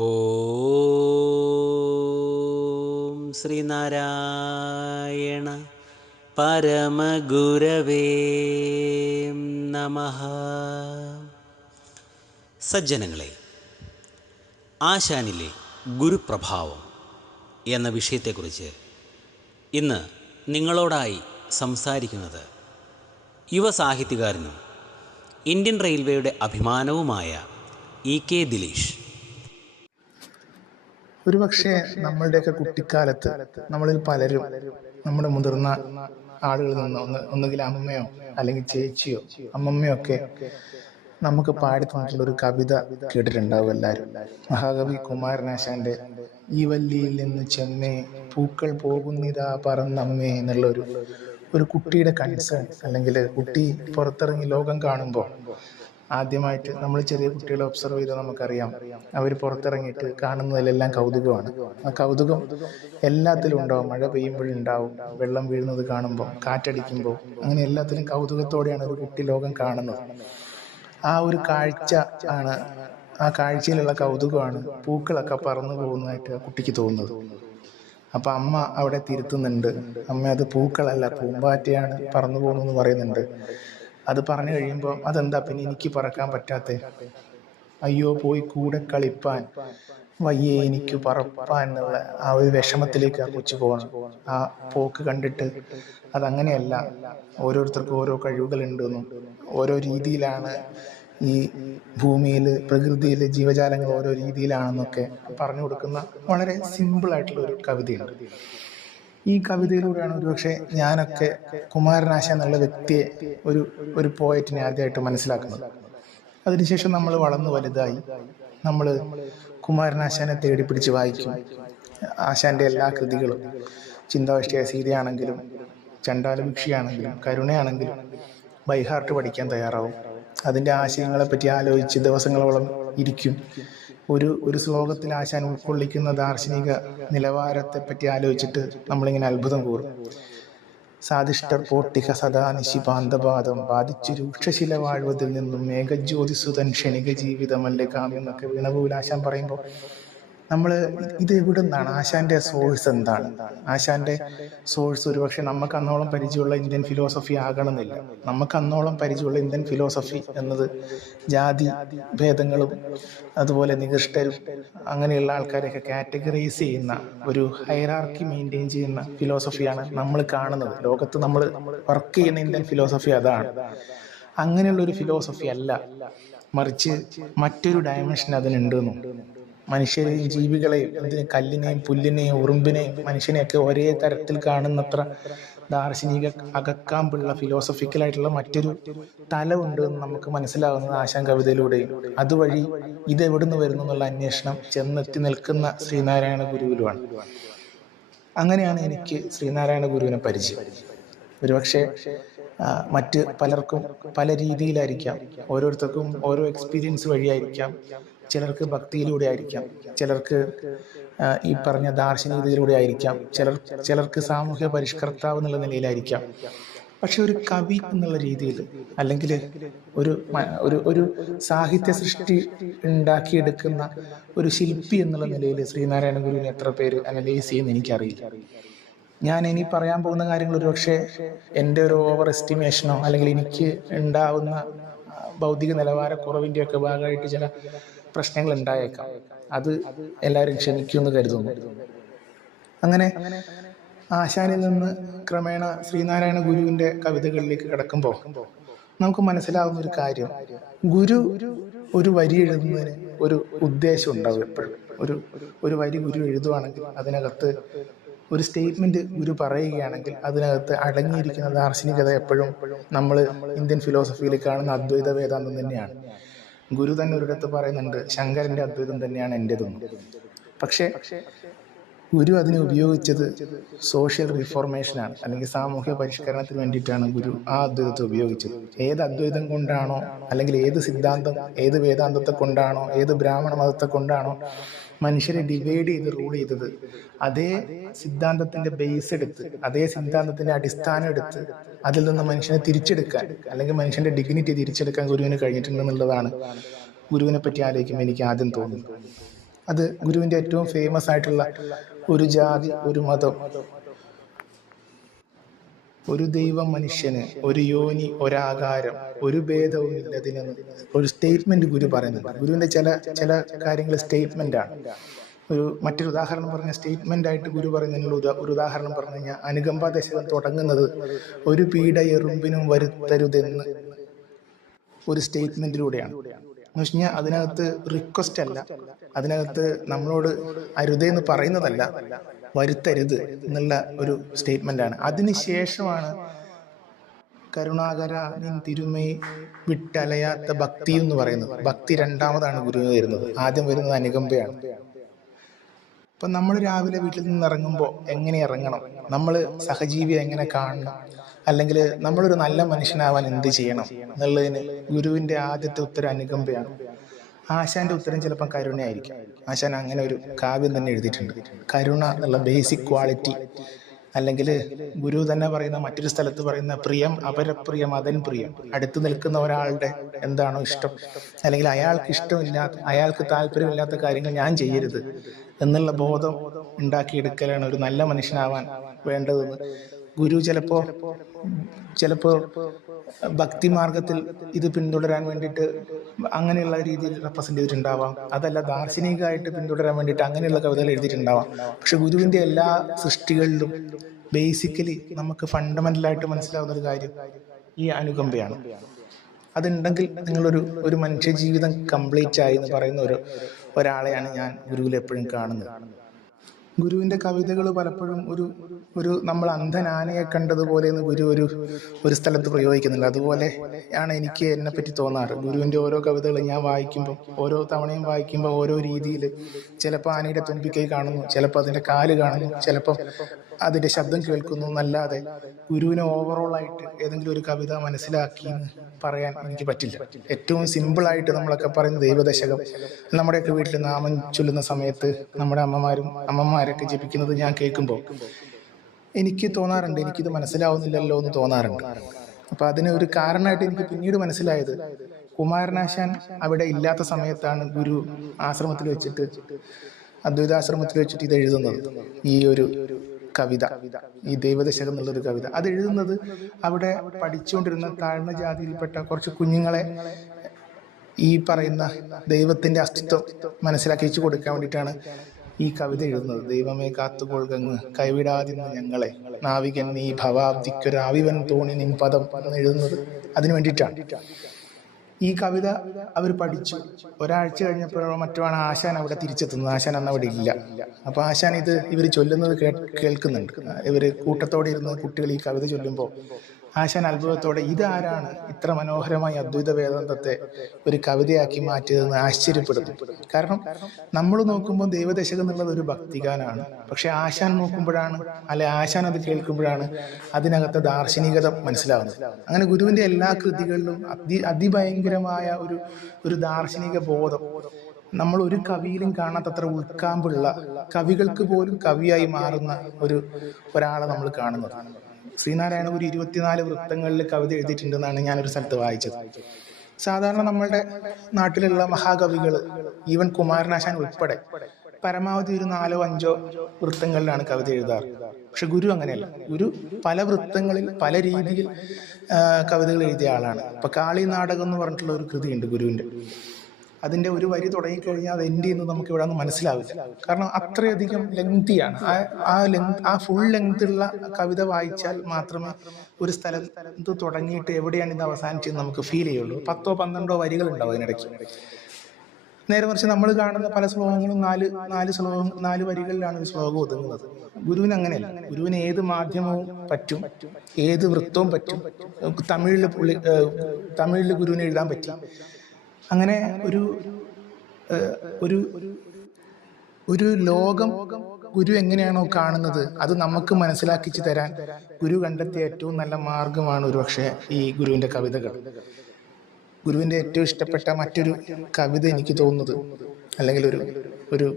ഓം ശ്രീനാരായണ പരമഗുരവേ നമഃ. സജ്ജനങ്ങളെ, ആശാനിലെ ഗുരുപ്രഭാവം എന്ന വിഷയത്തെക്കുറിച്ച് ഇന്ന് നിങ്ങളോടായി സംസാരിക്കുന്നത് യുവസാഹിത്യകാരനും ഇന്ത്യൻ റെയിൽവേയുടെ അഭിമാനവുമായ ഇ.കെ. ദിലീഷ്. ഒരുപക്ഷെ നമ്മളുടെയൊക്കെ കുട്ടിക്കാലത്ത് നമ്മളിൽ പലരും നമ്മുടെ മുതിർന്ന ആളുകളിൽ നിന്ന് ഒന്നുകിൽ അമ്മയോ അല്ലെങ്കിൽ ചേച്ചിയോ അമ്മമ്മയോ ഒക്കെ നമുക്ക് പാടി തന്നിട്ടുള്ള ഒരു കവിത കേട്ടിട്ടുണ്ടാവും എല്ലാവരും. മഹാകവി കുമാരനാശാന്റെ ഈ വല്ലിയിൽ നിന്ന് ചെന്നേ പൂക്കൾ പോകുന്നിതാ പറന്നമ്മേ എന്നുള്ള ഒരു കുട്ടിയുടെ കൺസേൺ, അല്ലെങ്കിൽ കുട്ടി പുറത്തിറങ്ങി ലോകം കാണുമ്പോൾ ആദ്യമായിട്ട് നമ്മൾ ചെറിയ കുട്ടികളെ ഒബ്സർവ് ചെയ്താൽ നമുക്കറിയാം, അവർ പുറത്തിറങ്ങിയിട്ട് കാണുന്നതിലെല്ലാം കൗതുകമാണ്. ആ കൗതുകം എല്ലാത്തിലും ഉണ്ടാവും. മഴ പെയ്യുമ്പോഴുണ്ടാവും, വെള്ളം വീഴുന്നത് കാണുമ്പോൾ, കാറ്റടിക്കുമ്പോൾ, അങ്ങനെ എല്ലാത്തിലും കൗതുകത്തോടെയാണ് ഒരു കുട്ടി ലോകം കാണുന്നത്. ആ ഒരു കാഴ്ച ആണ്, ആ കാഴ്ചയിലുള്ള കൗതുകമാണ് പൂക്കളൊക്കെ പറന്നു പോകുന്നതായിട്ട് ആ കുട്ടിക്ക് തോന്നുന്നത്. അപ്പം അമ്മ അവിടെ തിരുത്തുന്നുണ്ട്, അമ്മ അത് പൂക്കളല്ല പൂമ്പാറ്റയാണ് പറന്നു പോകുന്നതെന്ന് പറയുന്നുണ്ട്. അത് പറഞ്ഞു കഴിയുമ്പോൾ അതെന്താ പിന്നെ എനിക്ക് പറക്കാൻ പറ്റാത്ത, അയ്യോ പോയി കൂടെ കളിപ്പാൻ വയ്യേ എനിക്ക് പറപ്പാൻ എന്നുള്ള ആ ഒരു വിഷമത്തിലേക്ക് ആ കൊച്ചു പോകണം. ആ പോക്ക് കണ്ടിട്ട് അതങ്ങനെയല്ല, ഓരോരുത്തർക്കും ഓരോ കഴിവുകളുണ്ടെന്നും ഓരോ രീതിയിലാണ് ഈ ഭൂമിയിൽ പ്രകൃതിയിൽ ജീവജാലങ്ങൾ ഓരോ രീതിയിലാണെന്നൊക്കെ പറഞ്ഞു കൊടുക്കുന്ന വളരെ സിമ്പിളായിട്ടുള്ള ഒരു കവിതയുണ്ട്. ഈ കവിതയിലൂടെയാണ് ഒരുപക്ഷെ ഞാനൊക്കെ കുമാരനാശാൻ എന്നുള്ള വ്യക്തിയെ ഒരു പോയറ്റിനെ ആദ്യമായിട്ട് മനസ്സിലാക്കുന്നത്. അതിനുശേഷം നമ്മൾ വളർന്നു വലുതായി നമ്മൾ കുമാരനാശാനെ തേടി പിടിച്ച് വായിക്കും. ആശാന്റെ എല്ലാ കൃതികളും, ചിന്താവിഷ്ടയ സീതയാണെങ്കിലും ചണ്ടാലഭിക്ഷയാണെങ്കിലും കരുണയാണെങ്കിലും ബൈഹാർട്ട് പഠിക്കാൻ തയ്യാറാവും. അതിൻ്റെ ആശയങ്ങളെപ്പറ്റി ആലോചിച്ച് ദിവസങ്ങളോളം ഇരിക്കും. ഒരു ശ്ലോകത്തിൽ ആശാൻ ഉൾക്കൊള്ളിക്കുന്ന ദാർശനിക നിലവാരത്തെപ്പറ്റി ആലോചിച്ചിട്ട് നമ്മളിങ്ങനെ അത്ഭുതം കൂറും. സാധിഷ്ടർ പോട്ടിക സദാ നിശിപാന്തപാദം ബാധിച്ചു രൂക്ഷശില വാഴ്വതിൽ നിന്നും മേഘജ്യോതിസുതൻ ക്ഷണിക ജീവിതമല്ലേ കാമ്യം എന്നൊക്കെ വീണപൂൽ ആശാൻ പറയുമ്പോൾ നമ്മൾ ഇത് എവിടെ നിന്നാണ്, ആശാന്റെ സോഴ്സ് എന്താണ്? ആശാന്റെ സോഴ്സ് ഒരുപക്ഷെ നമുക്ക് അന്നോളം പരിചയമുള്ള ഇന്ത്യൻ ഫിലോസഫി ആകണമെന്നില്ല. നമുക്ക് അന്നോളം പരിചയമുള്ള ഇന്ത്യൻ ഫിലോസഫി എന്നത് ജാതി ഭേദങ്ങളും അതുപോലെ നികൃഷ്ടരും അങ്ങനെയുള്ള ആൾക്കാരെയൊക്കെ കാറ്റഗറൈസ് ചെയ്യുന്ന ഒരു ഹൈറാർക്കി മെയിൻറ്റെയിൻ ചെയ്യുന്ന ഫിലോസഫിയാണ് നമ്മൾ കാണുന്നത്. ലോകത്ത് നമ്മൾ വർക്ക് ചെയ്യുന്ന ഇന്ത്യൻ ഫിലോസഫി അതാണ്. അങ്ങനെയുള്ളൊരു ഫിലോസഫി അല്ല, മറിച്ച് മറ്റൊരു ഡയമെൻഷൻ അതിനുണ്ടെന്നും മനുഷ്യരെയും ജീവികളെയും, അതിന് കല്ലിനെയും പുല്ലിനെയും ഉറുമ്പിനെയും മനുഷ്യനെയൊക്കെ ഒരേ തരത്തിൽ കാണുന്നത്ര ദാർശനിക അകക്കാമ്പുള്ള ഫിലോസഫിക്കലായിട്ടുള്ള മറ്റൊരു തലമുണ്ട് എന്ന് നമുക്ക് മനസ്സിലാകുന്നത് ആശാൻ കവിതയിലൂടെയും അതുവഴി ഇതെവിടുന്ന് വരുന്നു എന്നുള്ള അന്വേഷണം ചെന്നെത്തി നിൽക്കുന്ന ശ്രീനാരായണ ഗുരുവിലുമാണ്. അങ്ങനെയാണ് എനിക്ക് ശ്രീനാരായണ ഗുരുവിനെ പരിചയം. ഒരുപക്ഷെ മറ്റ് പലർക്കും പല രീതിയിലായിരിക്കാം, ഓരോരുത്തർക്കും ഓരോ എക്സ്പീരിയൻസ് വഴിയായിരിക്കാം. ചിലർക്ക് ഭക്തിയിലൂടെ ആയിരിക്കാം, ചിലർക്ക് ഈ പറഞ്ഞ ദാർശനികതയിലൂടെ ആയിരിക്കാം, ചിലർക്ക് സാമൂഹ്യ പരിഷ്കർത്താവ് എന്നുള്ള നിലയിലായിരിക്കാം. പക്ഷെ ഒരു കവി എന്നുള്ള രീതിയിൽ, അല്ലെങ്കിൽ ഒരു സാഹിത്യ സൃഷ്ടി ഉണ്ടാക്കിയെടുക്കുന്ന ഒരു ശില്പി എന്നുള്ള നിലയിൽ ശ്രീനാരായണ ഗുരുവിനെ എത്ര പേര് അനലൈസ് ചെയ്യുന്ന എനിക്കറിയില്ല. ഞാൻ ഇനി പറയാൻ പോകുന്ന കാര്യങ്ങൾ ഒരുപക്ഷെ എൻ്റെ ഒരു ഓവർ എസ്റ്റിമേഷനോ അല്ലെങ്കിൽ എനിക്ക് ഉണ്ടാവുന്ന ഭൗതിക നിലവാരക്കുറവിൻ്റെയൊക്കെ ഭാഗമായിട്ട് ചില പ്രശ്നങ്ങൾ ഉണ്ടായേക്കാം. അത് എല്ലാവരും ക്ഷമിക്കുമെന്ന് കരുതുന്നു. അങ്ങനെ ആശാനിൽ നിന്ന് ക്രമേണ ശ്രീനാരായണ ഗുരുവിൻ്റെ കവിതകളിലേക്ക് കിടക്കുമ്പോൾ നമുക്ക് മനസ്സിലാവുന്ന ഒരു കാര്യം, ഗുരു ഒരു വരി എഴുതുന്നതിന് ഒരു ഉദ്ദേശം ഉണ്ടാവും. എപ്പോഴും ഒരു വരി ഗുരു എഴുതുവാണെങ്കിൽ അതിനകത്ത് ഒരു സ്റ്റേറ്റ്മെന്റ് ഗുരു പറയുകയാണെങ്കിൽ അതിനകത്ത് അടങ്ങിയിരിക്കുന്ന ദാർശനികത എപ്പോഴും നമ്മൾ ഇന്ത്യൻ ഫിലോസഫിയിൽ കാണുന്ന അദ്വൈത വേദാന്തം തന്നെയാണ്. ഗുരു തന്നെ ഒരിടത്ത് പറയുന്നുണ്ട്, ശങ്കരന്റെ അദ്വൈതം തന്നെയാണ് എൻ്റെതെന്ന്. പക്ഷേ ഗുരു അതിനെ ഉപയോഗിച്ചത് സോഷ്യൽ റിഫോർമേഷനാണ്, അല്ലെങ്കിൽ സാമൂഹ്യ പരിഷ്കരണത്തിന് വേണ്ടിയിട്ടാണ് ഗുരു ആ അദ്വൈതത്തെ ഉപയോഗിച്ചത്. ഏത് അദ്വൈതം കൊണ്ടാണോ, അല്ലെങ്കിൽ ഏത് സിദ്ധാന്തം, ഏത് വേദാന്തത്തെ കൊണ്ടാണോ, ഏത് ബ്രാഹ്മണ മതത്തെ കൊണ്ടാണോ മനുഷ്യരെ ഡിവൈഡ് ചെയ്ത് റൂൾ ചെയ്തത്, അതേ സിദ്ധാന്തത്തിന്റെ ബേസ് എടുത്ത്, അതേ സിദ്ധാന്തത്തിന്റെ അടിസ്ഥാനം എടുത്ത് അതിൽ നിന്ന് മനുഷ്യനെ തിരിച്ചെടുക്കാൻ, അല്ലെങ്കിൽ മനുഷ്യന്റെ ഡിഗ്നിറ്റി തിരിച്ചെടുക്കാൻ ഗുരുവിന് കഴിഞ്ഞിട്ടുണ്ടെന്നുള്ളതാണ് ഗുരുവിനെ പറ്റി ആലോചിക്കുമ്പോൾ എനിക്ക് ആദ്യം തോന്നുന്നത്. അത് ഗുരുവിൻ്റെ ഏറ്റവും ഫേമസ് ആയിട്ടുള്ള ഒരു ജാതി, ഒരു മതം, ഒരു ദൈവം മനുഷ്യന്, ഒരു യോനി, ഒരാകാരം, ഒരു ഭേദവും ഇല്ലതിനെന്ന് ഒരു സ്റ്റേറ്റ്മെന്റ് ഗുരു പറയുന്നുണ്ട്. ഗുരുവിന്റെ ചില കാര്യങ്ങൾ സ്റ്റേറ്റ്മെന്റ് ആണ്. മറ്റൊരു ഉദാഹരണം പറഞ്ഞ സ്റ്റേറ്റ്മെന്റ് ആയിട്ട് ഗുരു പറയുന്നതിനുള്ള ഒരു ഉദാഹരണം പറഞ്ഞു കഴിഞ്ഞാൽ, അനുകമ്പ ദശകം തുടങ്ങുന്നത് ഒരു പീഡ എറുമ്പിനും വരുത്തരുതെന്ന് ഒരു സ്റ്റേറ്റ്മെന്റിലൂടെയാണ്. എന്ന് വെച്ച് കഴിഞ്ഞാൽ അതിനകത്ത് റിക്വസ്റ്റ് അല്ല, അതിനകത്ത് നമ്മളോട് അരുതെന്ന് പറയുന്നതല്ല, വരുത്തരുത് എന്നുള്ള ഒരു സ്റ്റേറ്റ്മെന്റ് ആണ്. അതിനുശേഷമാണ് കരുണാകര നിൻ തിരുമേ വിട്ടലയാത്ത ഭക്തി എന്ന് പറയുന്നത്. ഭക്തി രണ്ടാമതാണ് ഗുരുവിന് വരുന്നത്. ആദ്യം വരുന്നത് അനുകമ്പയാണ്. അപ്പം നമ്മൾ രാവിലെ വീട്ടിൽ നിന്ന് ഇറങ്ങുമ്പോൾ എങ്ങനെ ഇറങ്ങണം, നമ്മൾ സഹജീവിയെ എങ്ങനെ കാണണം, അല്ലെങ്കിൽ നമ്മളൊരു നല്ല മനുഷ്യനാവാൻ എന്ത് ചെയ്യണം എന്നുള്ളതിന് ഗുരുവിൻ്റെ ആദ്യത്തെ ഉത്തരം അനുകമ്പയാണ്. ആശാന്റെ ഉത്തരം ചിലപ്പോൾ കരുണയായിരിക്കും. ആശാൻ അങ്ങനെ ഒരു കാവ്യം തന്നെ എഴുതിയിട്ടുണ്ട്. കരുണ എന്നുള്ള ബേസിക് ക്വാളിറ്റി, അല്ലെങ്കിൽ ഗുരു തന്നെ പറയുന്ന മറ്റൊരു സ്ഥലത്ത് പറയുന്ന പ്രിയം അപരപ്രിയം അതൻ പ്രിയം, അടുത്ത് നിൽക്കുന്ന ഒരാളുടെ എന്താണോ ഇഷ്ടം, അല്ലെങ്കിൽ അയാൾക്ക് ഇഷ്ടമില്ലാത്ത, അയാൾക്ക് താല്പര്യമില്ലാത്ത കാര്യങ്ങൾ ഞാൻ ചെയ്യരുത് എന്നുള്ള ബോധം ഉണ്ടാക്കിയെടുക്കലാണ് ഒരു നല്ല മനുഷ്യനാവാൻ വേണ്ടതെന്ന് ഗുരു ചിലപ്പോൾ ഭക്തിമാർഗത്തിൽ ഇത് പിന്തുടരാൻ വേണ്ടിയിട്ട് അങ്ങനെയുള്ള രീതിയിൽ റെപ്രസെന്റ് ചെയ്തിട്ടുണ്ടാവാം. അതല്ല ദാർശനികമായിട്ട് പിന്തുടരാൻ വേണ്ടിയിട്ട് അങ്ങനെയുള്ള കവിതകൾ എഴുതിയിട്ടുണ്ടാവാം. പക്ഷെ ഗുരുവിന്റെ എല്ലാ സൃഷ്ടികളിലും ബേസിക്കലി നമുക്ക് ഫണ്ടമെന്റലായിട്ട് മനസ്സിലാവുന്ന ഒരു കാര്യം ഈ അനുകമ്പയാണ്. അതുണ്ടെങ്കിൽ നിങ്ങളൊരു മനുഷ്യജീവിതം കംപ്ലീറ്റ് ആയി എന്ന് പറയുന്ന ഒരാളെയാണ് ഞാൻ ഗുരുവിൽ എപ്പോഴും കാണുന്നത്. ഗുരുവിൻ്റെ കവിതകൾ പലപ്പോഴും ഒരു നമ്മൾ അന്ധനാനയെ കണ്ടതുപോലെ എന്ന് ഗുരു ഒരു സ്ഥലത്ത് പ്രയോഗിക്കുന്നുണ്ട്. അതുപോലെ ആണ് എനിക്ക് എന്നെപ്പറ്റി തോന്നാറ്. ഗുരുവിൻ്റെ ഓരോ കവിതകൾ ഞാൻ വായിക്കുമ്പോൾ, ഓരോ തവണയും വായിക്കുമ്പോൾ ഓരോ രീതിയിൽ, ചിലപ്പോൾ ആനയുടെ തുമ്പിക്കൈ കാണുന്നു, ചിലപ്പോൾ അതിൻ്റെ കാല് കാണുന്നു, ചിലപ്പോൾ അതിൻ്റെ ശബ്ദം കേൾക്കുന്നു എന്നല്ലാതെ ഗുരുവിനെ ഓവറോളായിട്ട് ഏതെങ്കിലും ഒരു കവിത മനസ്സിലാക്കി പറയാൻ എനിക്ക് പറ്റില്ല. ഏറ്റവും സിമ്പിളായിട്ട് നമ്മളൊക്കെ പറയുന്ന ദൈവദശകം, നമ്മുടെയൊക്കെ വീട്ടിൽ നാമം ചൊല്ലുന്ന സമയത്ത് നമ്മുടെ അമ്മമാരൊക്കെ ജപിക്കുന്നത് ഞാൻ കേൾക്കുമ്പോൾ എനിക്ക് തോന്നാറുണ്ട്, എനിക്കിത് മനസ്സിലാവുന്നില്ലല്ലോ എന്ന് തോന്നാറുണ്ട്. അപ്പം അതിന് ഒരു കാരണമായിട്ട് എനിക്ക് പിന്നീട് മനസ്സിലായത്, കുമാരനാശാൻ അവിടെ ഇല്ലാത്ത സമയത്താണ് ഗുരു ആശ്രമത്തിൽ വെച്ചിട്ട്, അദ്വൈതാശ്രമത്തിൽ വെച്ചിട്ട് ഇത് എഴുതുന്നത്. ഈ ഒരു കവിത, ഈ ദൈവദശകം എന്നുള്ളൊരു കവിത അത് എഴുതുന്നത് അവിടെ പഠിച്ചുകൊണ്ടിരുന്ന താഴ്ന്ന ജാതിയിൽപ്പെട്ട കുറച്ച് കുഞ്ഞുങ്ങളെ ഈ പറയുന്ന ദൈവത്തിന്റെ അസ്തിത്വം മനസ്സിലാക്കിച്ചു കൊടുക്കാൻ വേണ്ടിയിട്ടാണ് ഈ കവിത എഴുതുന്നത്. ദൈവമേ കാത്തുകൊള്ളുകങ്ങ് കൈവിടാതിരുന്ന ഞങ്ങളെ, നാവികൻ നീ ഭവാബ്ദിക്കൊരാവിവൻ തോണി നിൻ പദം എന്ന് എഴുതുന്നത് അതിനു വേണ്ടിയിട്ടാണ്. ഈ കവിത അവർ പഠിച്ചു. ഒരാഴ്ച കഴിഞ്ഞപ്പോഴോ മറ്റുമാണ് ആശാൻ അവിടെ തിരിച്ചെത്തുന്നത്. ആശാൻ അന്ന് അവിടെ ഇല്ല. അപ്പോൾ ആശാൻ ഇവർ ചൊല്ലുന്നത് കേൾക്കുന്നുണ്ട്. ഇവർ കൂട്ടത്തോടെ ഇരുന്ന് കുട്ടികൾ ഈ കവിത ചൊല്ലുമ്പോൾ ആശാൻ അത്ഭുതത്തോടെ ഇതാരാണ് ഇത്ര മനോഹരമായി അദ്വൈത വേദാന്തത്തെ ഒരു കവിതയാക്കി മാറ്റിയതെന്ന് ആശ്ചര്യപ്പെടുന്നു. കാരണം നമ്മൾ നോക്കുമ്പോൾ ദൈവദശകം എന്നുള്ളത് ഒരു ഭക്തിഗാനാണ്. പക്ഷെ ആശാൻ നോക്കുമ്പോഴാണ്, ആശാൻ അത് കേൾക്കുമ്പോഴാണ് അതിനകത്തെ ദാർശനികത മനസ്സിലാവുന്നത്. അങ്ങനെ ഗുരുവിന്റെ എല്ലാ കൃതികളിലും അതിഭയങ്കരമായ ഒരു ദാർശനിക ബോധം, നമ്മൾ ഒരു കവിയിലും കാണാത്തത്ര ഉൾക്കാമ്പുള്ള, കവികൾക്ക് പോലും കവിയായി മാറുന്ന ഒരാളെ നമ്മൾ കാണുന്നത്. ശ്രീനാരായണ ഗുരു 24 വൃത്തങ്ങളിൽ കവിത എഴുതിയിട്ടുണ്ടെന്നാണ് ഞാനൊരു സ്ഥലത്ത് വായിച്ചത്. സാധാരണ നമ്മളുടെ നാട്ടിലുള്ള മഹാകവികൾ, ഈവൻ കുമാരനാശാൻ ഉൾപ്പെടെ, പരമാവധി ഒരു 4-5 വൃത്തങ്ങളിലാണ് കവിത എഴുതാറ്. പക്ഷെ ഗുരു അങ്ങനെയല്ല. ഗുരു പല വൃത്തങ്ങളിൽ പല രീതിയിൽ കവിതകൾ എഴുതിയ ആളാണ്. ഇപ്പൊ കാളി നാടകം എന്ന് പറഞ്ഞിട്ടുള്ള ഒരു കൃതിയുണ്ട് ഗുരുവിന്റെ. അതിന്റെ ഒരു വരി തുടങ്ങിക്കഴിഞ്ഞാൽ അത് എൻ്റെ എന്ന് നമുക്ക് ഇവിടെ നിന്ന് മനസ്സിലാവില്ല. കാരണം അത്രയധികം ലെങ്തിയാണ്. ആ ഫുൾ ലെങ്തുള്ള കവിത വായിച്ചാൽ മാത്രമേ ഒരു സ്ഥലത്ത് തുടങ്ങിയിട്ട് എവിടെയാണ് ഇത് അവസാനിച്ചതെന്ന് നമുക്ക് ഫീൽ ചെയ്യുള്ളൂ. 10-12 വരികൾ ഉണ്ടാവും അതിനിടയ്ക്ക്. നേരെ മറിച്ച് നമ്മൾ കാണുന്ന പല ശ്ലോകങ്ങളും 4 വരികളിലാണ് ഒരു ശ്ലോകം ഒതുങ്ങുന്നത്. ഗുരുവിന് അങ്ങനെയല്ല. ഗുരുവിന് ഏത് മാധ്യമവും പറ്റും, ഏത് വൃത്തവും പറ്റും. തമിഴിൽ ഗുരുവിന് എഴുതാൻ പറ്റി. അങ്ങനെ ഒരു ലോകം ഗുരു എങ്ങനെയാണോ കാണുന്നത് അത് നമുക്ക് മനസ്സിലാക്കിച്ചു തരാൻ ഗുരു കണ്ടെത്തിയ ഏറ്റവും നല്ല മാർഗമാണ് ഒരുപക്ഷെ ഈ ഗുരുവിന്റെ കവിതകൾ. ഗുരുവിന്റെ ഏറ്റവും ഇഷ്ടപ്പെട്ട മറ്റൊരു കവിത എനിക്ക് തോന്നുന്നത്, അല്ലെങ്കിൽ ഒരു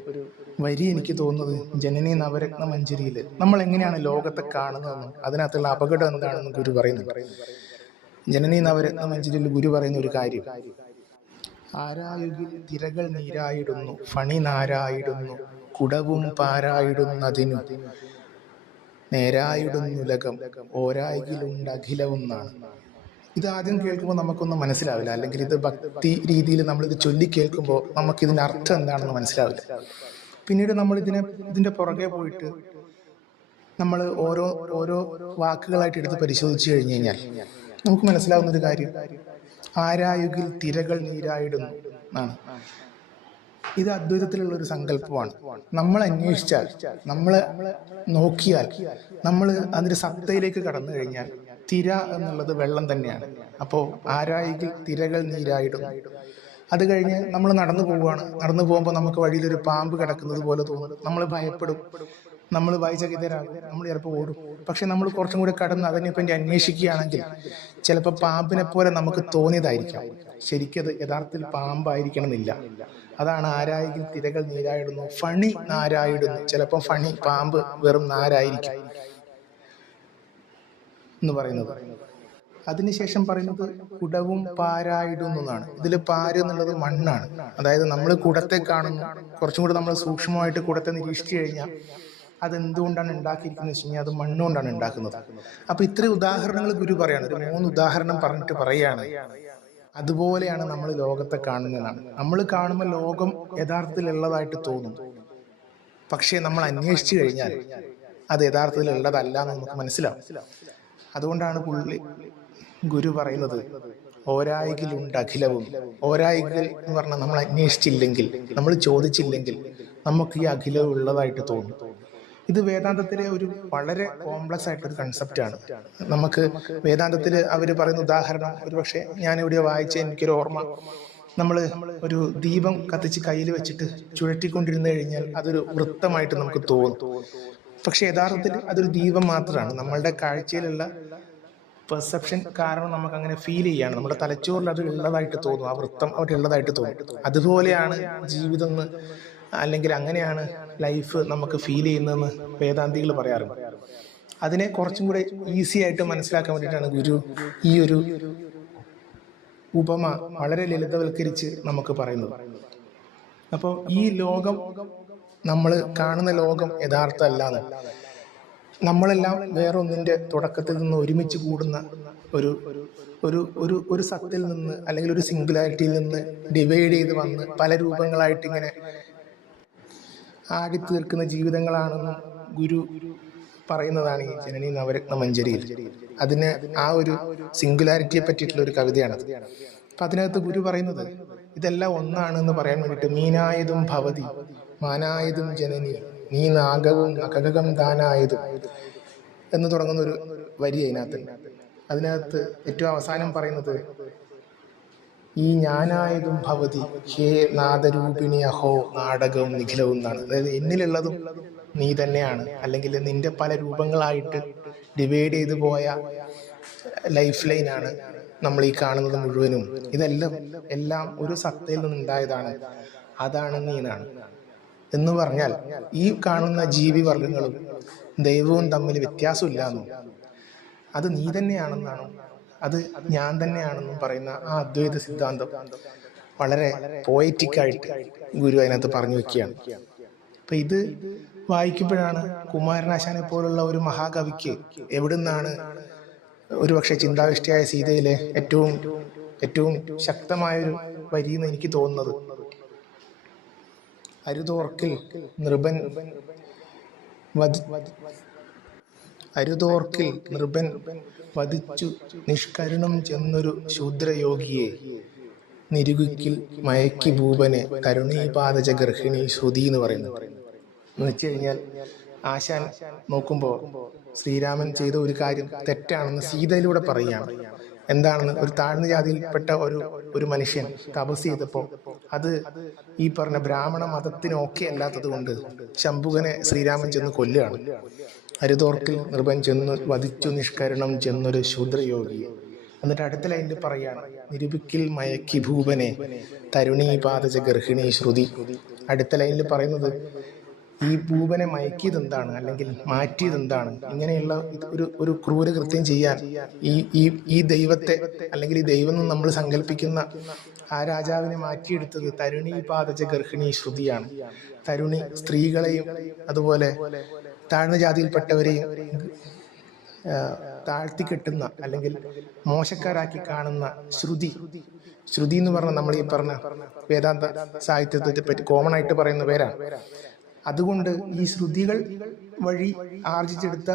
വരി എനിക്ക് തോന്നുന്നത്, ജനനി നവരത്ന മഞ്ജരിയിൽ നമ്മൾ എങ്ങനെയാണ് ലോകത്തെ കാണുന്നതെന്നും അതിനകത്തുള്ള അപകടം എന്താണെന്നും ഗുരു പറയുന്നുണ്ട്. ജനനി നവരത്ന മഞ്ജരിയിൽ ഗുരു പറയുന്ന ഒരു കാര്യം, ആരായുകിൽ തിരകൾ നീരായിടുന്നു, ഫണി നാരായിടുന്നു, കുടവും പാരായിടുന്നതിനു നേരായിടുന്നുലകം ഓരായിലുണ്ടഖിലവും എന്നാണ്. ഇത് ആദ്യം കേൾക്കുമ്പോൾ നമുക്കൊന്നും മനസ്സിലാവില്ല, അല്ലെങ്കിൽ ഇത് ഭക്തി രീതിയിൽ നമ്മളിത് ചൊല്ലി കേൾക്കുമ്പോൾ നമുക്കിതിൻ്റെ അർത്ഥം എന്താണെന്ന് മനസ്സിലാവില്ല. പിന്നീട് നമ്മൾ ഇതിൻ്റെ പുറകെ പോയിട്ട് നമ്മൾ ഓരോ ഓരോ വാക്കുകളായിട്ട് എടുത്ത് പരിശോധിച്ച് കഴിഞ്ഞ് കഴിഞ്ഞാൽ നമുക്ക് മനസ്സിലാവുന്നൊരു കാര്യം, ആരായുകിൽ തിരകൾ നീരായിടുന്നു എന്നാണ്. ഇത് അദ്വൈതത്തിലുള്ള ഒരു സങ്കല്പമാണ്. നമ്മൾ അന്വേഷിച്ചാൽ, നമ്മൾ നോക്കിയാൽ, നമ്മൾ അതിൻ്റെ സത്തയിലേക്ക് കടന്നു കഴിഞ്ഞാൽ തിര എന്നുള്ളത് വെള്ളം തന്നെയാണ്. അപ്പോൾ ആരായുകിൽ തിരകൾ നീരായിടുന്നു. അത് കഴിഞ്ഞ് നമ്മൾ നടന്നു പോവുകയാണ്. നടന്നു പോകുമ്പോൾ നമുക്ക് വഴിയിലൊരു പാമ്പ് കിടക്കുന്നത് പോലെ തോന്നും. നമ്മൾ ഭയപ്പെടും, നമ്മൾ ഭയചകിതരാകും, നമ്മൾ ചിലപ്പോൾ ഓടും. പക്ഷെ നമ്മൾ കുറച്ചും കൂടി കടന്ന് അതിനെപ്പറ്റി അന്വേഷിക്കുകയാണെങ്കിൽ ചിലപ്പോൾ പാമ്പിനെ പോലെ നമുക്ക് തോന്നിയതായിരിക്കാം. ശരിക്കത് യഥാർത്ഥത്തിൽ പാമ്പായിരിക്കണമെന്നില്ല. അതാണ് ആരായെങ്കിൽ തിരകൾ നീരായിടുന്നു, ഫണി നാരായിടുന്നു. ചിലപ്പോൾ ഫണി പാമ്പ് വെറും നാരായിരിക്കും എന്ന് പറയുന്നത്. അതിനുശേഷം പറയുന്നത് കുടവും പാരായിടുന്നു എന്നാണ്. ഇതിൽ പാര് എന്നുള്ളത് മണ്ണാണ്. അതായത് നമ്മൾ കുടത്തെ കാണുന്നു, കുറച്ചും കൂടി നമ്മൾ സൂക്ഷ്മമായിട്ട് കുടത്തെ നിരീക്ഷിച്ചു കഴിഞ്ഞാൽ അതെന്തുകൊണ്ടാണ് ഉണ്ടാക്കിയിരിക്കുന്നത് വെച്ച് കഴിഞ്ഞാൽ അത് മണ്ണുകൊണ്ടാണ് ഉണ്ടാക്കുന്നത്. അപ്പൊ ഇത്രയും ഉദാഹരണങ്ങൾ ഗുരു പറയാണ്. ഒരു 3 ഉദാഹരണം പറഞ്ഞിട്ട് പറയാണ്, അതുപോലെയാണ് നമ്മൾ ലോകത്തെ കാണുന്നതാണ്. നമ്മൾ കാണുമ്പോൾ ലോകം യഥാർത്ഥത്തിൽ ഉള്ളതായിട്ട് തോന്നും. പക്ഷേ നമ്മൾ അന്വേഷിച്ചു കഴിഞ്ഞാൽ അത് യഥാർത്ഥത്തിൽ ഉള്ളതല്ല എന്ന് നമുക്ക് മനസ്സിലാവും. അതുകൊണ്ടാണ് ഗുരു പറയുന്നത് ഓരായികിലുണ്ട് അഖിലവും. ഓരായികൾ എന്ന് പറഞ്ഞാൽ നമ്മൾ അന്വേഷിച്ചില്ലെങ്കിൽ, നമ്മൾ ചോദിച്ചില്ലെങ്കിൽ നമുക്ക് ഈ അഖിലവും ഉള്ളതായിട്ട് തോന്നും. ഇത് വേദാന്തത്തിലെ ഒരു വളരെ കോംപ്ലക്സ് ആയിട്ടൊരു കൺസെപ്റ്റാണ്. നമുക്ക് വേദാന്തത്തിൽ അവർ പറയുന്ന ഉദാഹരണം ഒരുപക്ഷെ ഞാനിവിടെ വായിച്ച എനിക്കൊരു ഓർമ്മ, നമ്മൾ ഒരു ദീപം കത്തിച്ച് കയ്യിൽ വെച്ചിട്ട് ചുഴറ്റിക്കൊണ്ടിരുന്നു കഴിഞ്ഞാൽ അതൊരു വൃത്തമായിട്ട് നമുക്ക് തോന്നും. പക്ഷെ യഥാർത്ഥത്തിൽ അതൊരു ദീപം മാത്രമാണ്. നമ്മളുടെ കാഴ്ചയിലുള്ള പെർസെപ്ഷൻ കാരണം നമുക്ക് അങ്ങനെ ഫീൽ ചെയ്യാണ്. നമ്മുടെ തലച്ചോറിൽ അത് ഉള്ളതായിട്ട് തോന്നും, ആ വൃത്തം അവിടെ ഉള്ളതായിട്ട് തോന്നും. അതുപോലെയാണ് ജീവിതം എന്ന്, അല്ലെങ്കിൽ അങ്ങനെയാണ് ലൈഫ് നമുക്ക് ഫീൽ ചെയ്യുന്നതെന്ന് വേദാന്തികൾ പറയാറുണ്ട്. അതിനെ കുറച്ചും കൂടെ ഈസി ആയിട്ട് മനസ്സിലാക്കാൻ വേണ്ടിയിട്ടാണ് ഗുരു ഈ ഒരു ഉപമ വളരെ ലളിതവൽക്കരിച്ച് നമുക്ക് പറയുന്നത്. അപ്പോൾ ഈ ലോകം, നമ്മൾ കാണുന്ന ലോകം യഥാർത്ഥ അല്ലാന്ന്, നമ്മളെല്ലാം വേറൊന്നിൻ്റെ തുടക്കത്തിൽ നിന്ന് ഒരുമിച്ച് കൂടുന്ന ഒരു ഒരു ഒരു ഒരു സത്തിൽ നിന്ന്, അല്ലെങ്കിൽ ഒരു സിംഗുലാരിറ്റിയിൽ നിന്ന് ഡിവൈഡ് ചെയ്ത് വന്ന് പല രൂപങ്ങളായിട്ട് ഇങ്ങനെ ആടിത്തീർക്കുന്ന ജീവിതങ്ങളാണെന്ന് ഗുരു പറയുന്നതാണ് ഈ ജനനി നവരത്ന മഞ്ജരിയിൽ. അതിന് ആ ഒരു സിംഗുലാരിറ്റിയെ പറ്റിയിട്ടുള്ള ഒരു കവിതയാണ്. അപ്പൊ അതിനകത്ത് ഗുരു പറയുന്നത് ഇതെല്ലാം ഒന്നാണെന്ന് പറയാൻ വേണ്ടിയിട്ട് മീനായതും ഭവതി മാനായതും ജനനി നീ നാഗവും നഖകം ദാനായതും എന്ന് തുടങ്ങുന്ന ഒരു വരി അതിനകത്ത് ഏറ്റവും അവസാനം പറയുന്നത് ഈ ഞാനായതും ഭവതി ഹേ നാദരൂപിണി അഹോ നാടകവും നിഖിലവും എന്നാണ്. അതായത് എന്നിലുള്ളതും നീ തന്നെയാണ്, അല്ലെങ്കിൽ നിന്റെ പല രൂപങ്ങളായിട്ട് ഡിവൈഡ് ചെയ്തു പോയ ലൈഫ് ലൈനാണ് നമ്മൾ ഈ കാണുന്നത് മുഴുവനും. എല്ലാം ഒരു സത്തയിൽ നിന്നുണ്ടായതാണ്, അതാണ് നീനാണ് എന്ന് പറഞ്ഞാൽ ഈ കാണുന്ന ജീവി വർഗങ്ങളും ദൈവവും തമ്മിൽ വ്യത്യാസമില്ലാന്നും അത് നീ തന്നെയാണെന്നാണ്, അത് ഞാൻ തന്നെയാണെന്നും പറയുന്ന ആ അദ്വൈത സിദ്ധാന്തം വളരെ പോയറ്റിക്കായിട്ട് ഗുരു അതിനകത്ത് പറഞ്ഞു വെക്കുകയാണ്. അപ്പൊ ഇത് വായിക്കുമ്പോഴാണ് കുമാരനാശാനെ പോലുള്ള ഒരു മഹാകവിക്ക് എവിടുന്നാണ് ഒരുപക്ഷെ ചിന്താവിഷ്ടയായ സീതയിലെ ഏറ്റവും ശക്തമായൊരു വരി എന്ന് എനിക്ക് തോന്നുന്നത്, അരുതോർക്കിൽ നൃപൻ വധിച്ചു നിഷ്കരുണം ചെന്നൊരു ശൂദ്രയോഗിയെ നിരുകിൽ മയക്കി ഭൂപനെ കരുണീപാദജ ഗർഹിണി ശ്രുതി എന്ന് പറയുന്നത്. എന്ന് വെച്ച് കഴിഞ്ഞാൽ ആശാൻ നോക്കുമ്പോൾ ശ്രീരാമൻ ചെയ്ത ഒരു കാര്യം തെറ്റാണെന്ന് സീതയിലൂടെ പറയുകയാണ്. എന്താണെന്ന്, ഒരു താഴ്ന്ന ജാതിയിൽപ്പെട്ട ഒരു മനുഷ്യൻ തപസ് ചെയ്തപ്പോൾ അത് ഈ പറഞ്ഞ ബ്രാഹ്മണ മതത്തിന് ഓക്കെ അല്ലാത്തത് കൊണ്ട് ശംഭുകനെ ശ്രീരാമൻ ചെന്ന് കൊല്ലുകയാണ്. അരുതോർക്കിൽ നൃപൻ ചെന്ന് വധിച്ചു നിഷ്കരണം ചെന്നൊരു ശൂദ്രയോഗി. എന്നിട്ട് അടുത്ത ലൈനിൽ പറയാണ് നിരുപിക്കിൽ മയക്കി ഭൂപനെ തരുണീപാദജ ഗർഹിണി ശ്രുതി. അടുത്ത ലൈനിൽ പറയുന്നത് ഈ ഭൂപനെ മയക്കിയത് എന്താണ്, അല്ലെങ്കിൽ മാറ്റിയത് എന്താണ്, ഇങ്ങനെയുള്ള ഒരു ക്രൂരകൃത്യം ചെയ്യാൻ ഈ ദൈവത്തെ, അല്ലെങ്കിൽ ഈ ദൈവം നമ്മൾ സങ്കല്പിക്കുന്ന ആ രാജാവിനെ മാറ്റിയെടുത്തത് തരുണീപാദജ ഗർഹിണി ശ്രുതിയാണ്. തരുണി സ്ത്രീകളെയും അതുപോലെ താഴ്ന്ന ജാതിയിൽപ്പെട്ടവരെയും താഴ്ത്തിക്കെട്ടുന്ന അല്ലെങ്കിൽ മോശക്കാരാക്കി കാണുന്ന ശ്രുതി എന്ന് പറഞ്ഞാൽ നമ്മൾ ഈ പറഞ്ഞ വേദാന്ത സാഹിത്യത്തെ പറ്റി കോമൺ ആയിട്ട് പറയുന്ന പേരാണ്. അതുകൊണ്ട് ഈ ശ്രുതികൾ വഴി ആർജിച്ചെടുത്ത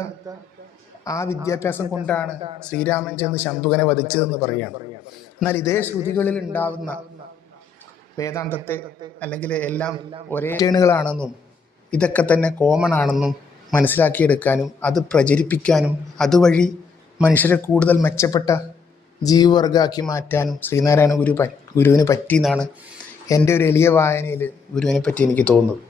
ആ വിദ്യാഭ്യാസം കൊണ്ടാണ് ശ്രീരാമൻ ചെന്ന് ശംഭുകനെ വധിച്ചതെന്ന് പറയുകയാണ്. എന്നാൽ ഇതേ ശ്രുതികളിൽ ഉണ്ടാവുന്ന വേദാന്തത്തെ അല്ലെങ്കിൽ എല്ലാം ഒരേ ടേണുകളാണെന്നും ഇതൊക്കെ തന്നെ കോമൺ ആണെന്നും മനസ്സിലാക്കിയെടുക്കാനും അത് പ്രചരിപ്പിക്കാനും അതുവഴി മനുഷ്യരെ കൂടുതൽ മെച്ചപ്പെട്ട ജീവിവർഗമാക്കി മാറ്റാനും ശ്രീനാരായണ ഗുരുവിന് പറ്റിയെന്നാണ് എൻ്റെ ഒരു എളിയ വായനയിൽ ഗുരുവിനെ പറ്റി എനിക്ക് തോന്നുന്നത്.